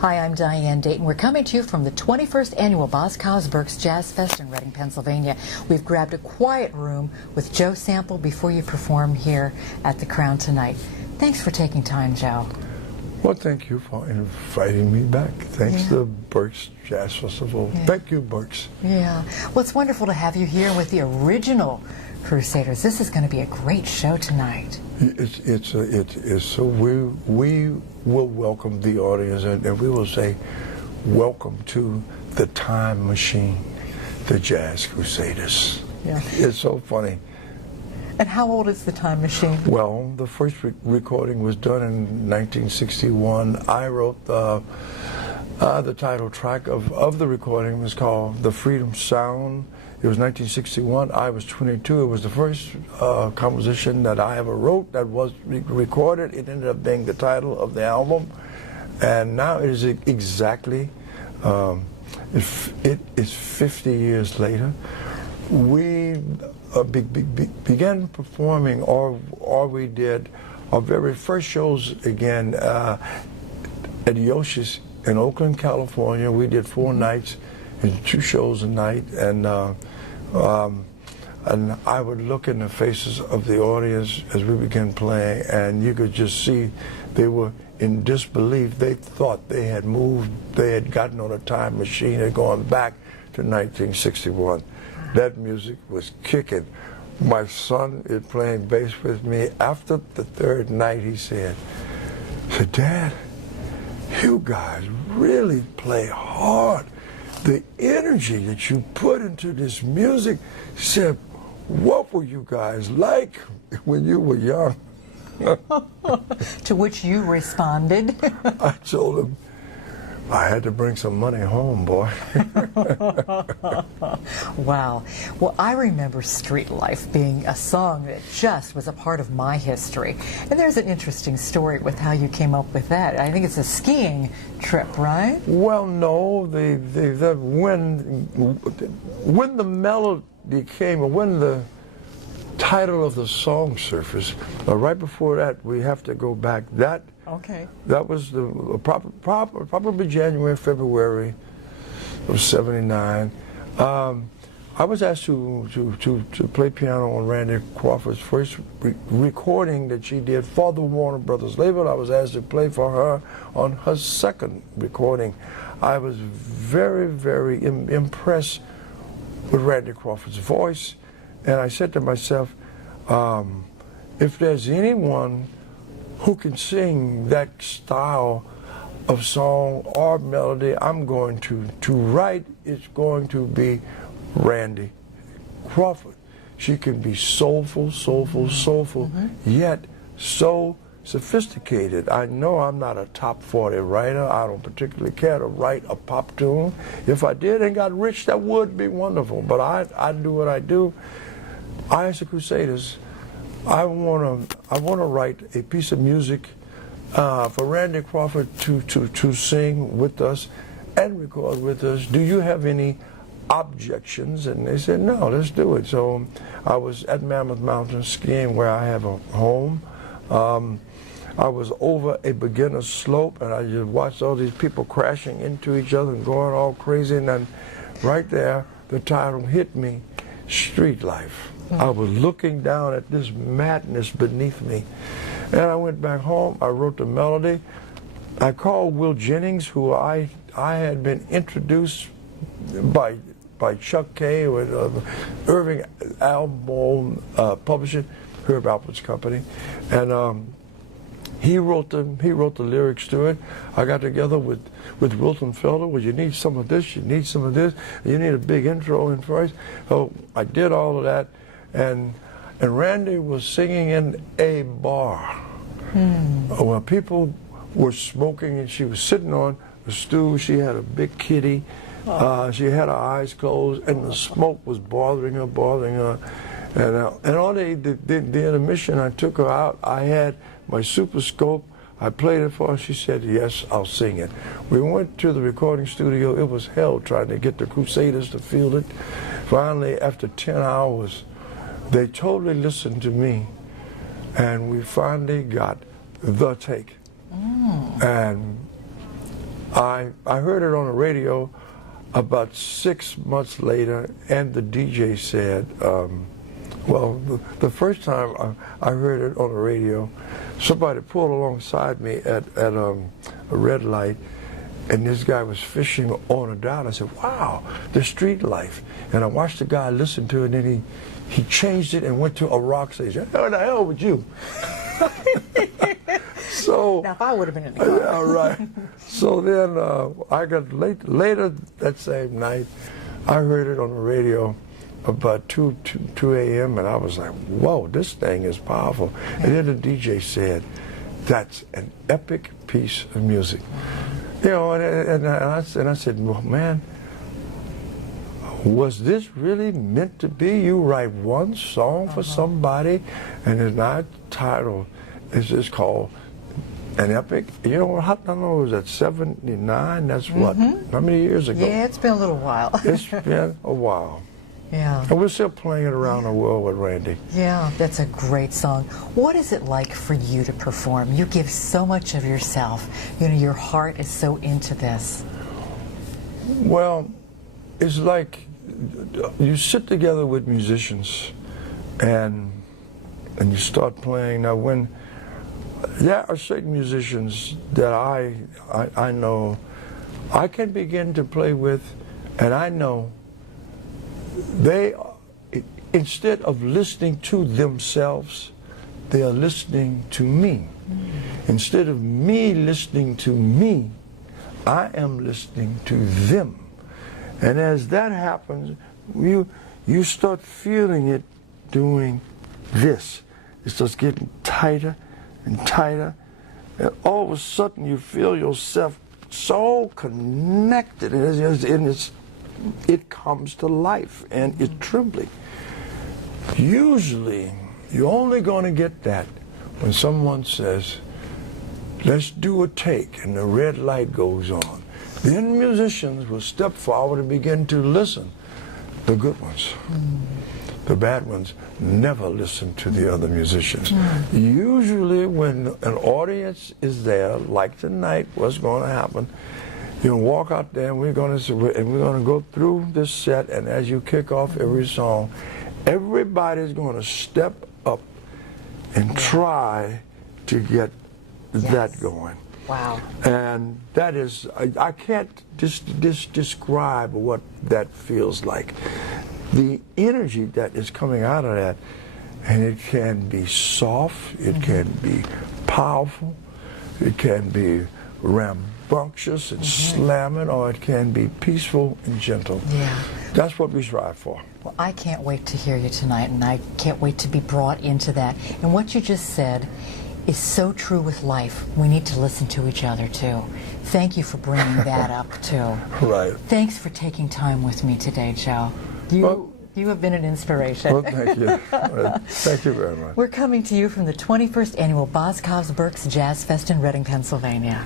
Hi, I'm Diane, Dayton. We're coming to you from the 21st Annual Boscow's Berks Jazz Fest in Reading, Pennsylvania. We've grabbed a quiet room with Joe Sample before you perform here at the Crown tonight. Thanks for taking time, Joe. Well, thank you for inviting me back. Thanks to the Berks Jazz Festival. Thank you, Berks. Yeah. Well, it's wonderful to have you here with the original Crusaders. This is going to be a great show tonight. So we will welcome the audience and we will say, welcome to the time machine, the Jazz Crusaders. Yeah. It's so funny. And how old is the time machine? Well, the first recording was done in 1961. I wrote the title track of the recording. It was called The Freedom Sound. It was 1961. I was 22. It was the first composition that I ever wrote that was recorded. It ended up being the title of the album. And now it is exactly, it is 50 years later. We began performing, or we did our very first shows again at Yoshi's in Oakland, California. We did 4 nights and 2 shows a night, and I would look in the faces of the audience as we began playing, and you could just see they were in disbelief. They thought they had moved, they had gotten on a time machine and gone back to 1961. That music was kicking. My son is playing bass with me. After the 3rd night, he said, "Dad, you guys really play hard. The energy that you put into this music," he said, "what were you guys like when you were young?" To which you responded? I told him, "I had to bring some money home, boy." Wow. Well, I remember Street Life being a song that just was a part of my history. And there's an interesting story with how you came up with that. I think it's a skiing trip, right? Well, no. When the melody came, or when the title of the song surfaced, right before that, we have to go back. Okay. That was probably January, February of '79. I was asked to play piano on Randy Crawford's first recording that she did for the Warner Brothers label. I was asked to play for her on her second recording. I was very, very impressed with Randy Crawford's voice, and I said to myself, if there's anyone who can sing that style of song or melody I'm going to write, it's going to be Randy Crawford. She can be soulful, yet so sophisticated. I know I'm not a top 40 writer. I don't particularly care to write a pop tune. If I did and got rich, that would be wonderful, but I do what I do. I, as the Crusaders, I want to write a piece of music for Randy Crawford to sing with us and record with us. Do you have any objections? And they said, no, let's do it. So I was at Mammoth Mountain skiing, where I have a home. I was over a beginner slope, and I just watched all these people crashing into each other and going all crazy. And then right there, the title hit me, Street Life. I was looking down at this madness beneath me. And I went back home, I wrote the melody. I called Will Jennings, who I had been introduced by Chuck Kay with Irving Album Publishing, Herb Alpert's company. And he wrote the lyrics to it. I got together with Wilton Felder. Well, you need some of this, you need some of this, you need a big intro in first. So I did all of that. And Randy was singing in a bar where people were smoking, and she was sitting on a stool. She had a big kitty. She had her eyes closed, and the smoke was bothering her. And on the intermission, I took her out. I had my Super Scope. I played it for her. She said, yes, I'll sing it. We went to the recording studio. It was hell trying to get the Crusaders to field it. Finally, after 10 hours, they totally listened to me, and we finally got the take. And I heard it on the radio about 6 months later, and the DJ said, well, the first time I heard it on the radio, somebody pulled alongside me at a red light, and this guy was fishing on a dock. I said, wow, the street life. And I watched the guy listen to it, and then he changed it and went to a rock station. What the hell with you? So now, if I would have been in the car. Yeah, right. So then I got later that same night, I heard it on the radio about 2 a.m. and I was like, whoa, this thing is powerful. And then the DJ said, that's an epic piece of music. You know, and I said, well, man, was this really meant to be? You write one song for somebody, and it's not titled, it's just called an epic. You know, how long was that, 79? That's what, how many years ago? Yeah, it's been a little while. It's been a while. Yeah. And we're still playing it around the world with Randy. Yeah, that's a great song. What is it like for you to perform? You give so much of yourself. You know, your heart is so into this. Well, it's like you sit together with musicians and you start playing. Now, when there are certain musicians that I know I can begin to play with, and I know they, instead of listening to themselves, they are listening to me. Instead of me listening to me, I am listening to them. And as that happens, you start feeling it doing this. It starts getting tighter and tighter, and all of a sudden you feel yourself so connected, and it comes to life, and it's trembling. Usually, you're only going to get that when someone says, let's do a take, and the red light goes on. Then musicians will step forward and begin to listen. The good ones. The bad ones never listen to the other musicians. Usually when an audience is there, like tonight, what's going to happen, you walk out there and we're going to go through this set, and as you kick off every song, everybody's going to step up and try to get that going. Wow. And that is, I can't just describe what that feels like. The energy that is coming out of that, and it can be soft, it can be powerful, it can be rambunctious and slamming, or it can be peaceful and gentle. Yeah. That's what we strive for. Well, I can't wait to hear you tonight, and I can't wait to be brought into that. And what you just said is so true with life. We need to listen to each other, too. Thank you for bringing that up, too. Right. Thanks for taking time with me today, Joe. You have been an inspiration. Well, thank you. Thank you very much. We're coming to you from the 21st Annual Berks Jazz Fest in Reading, Pennsylvania.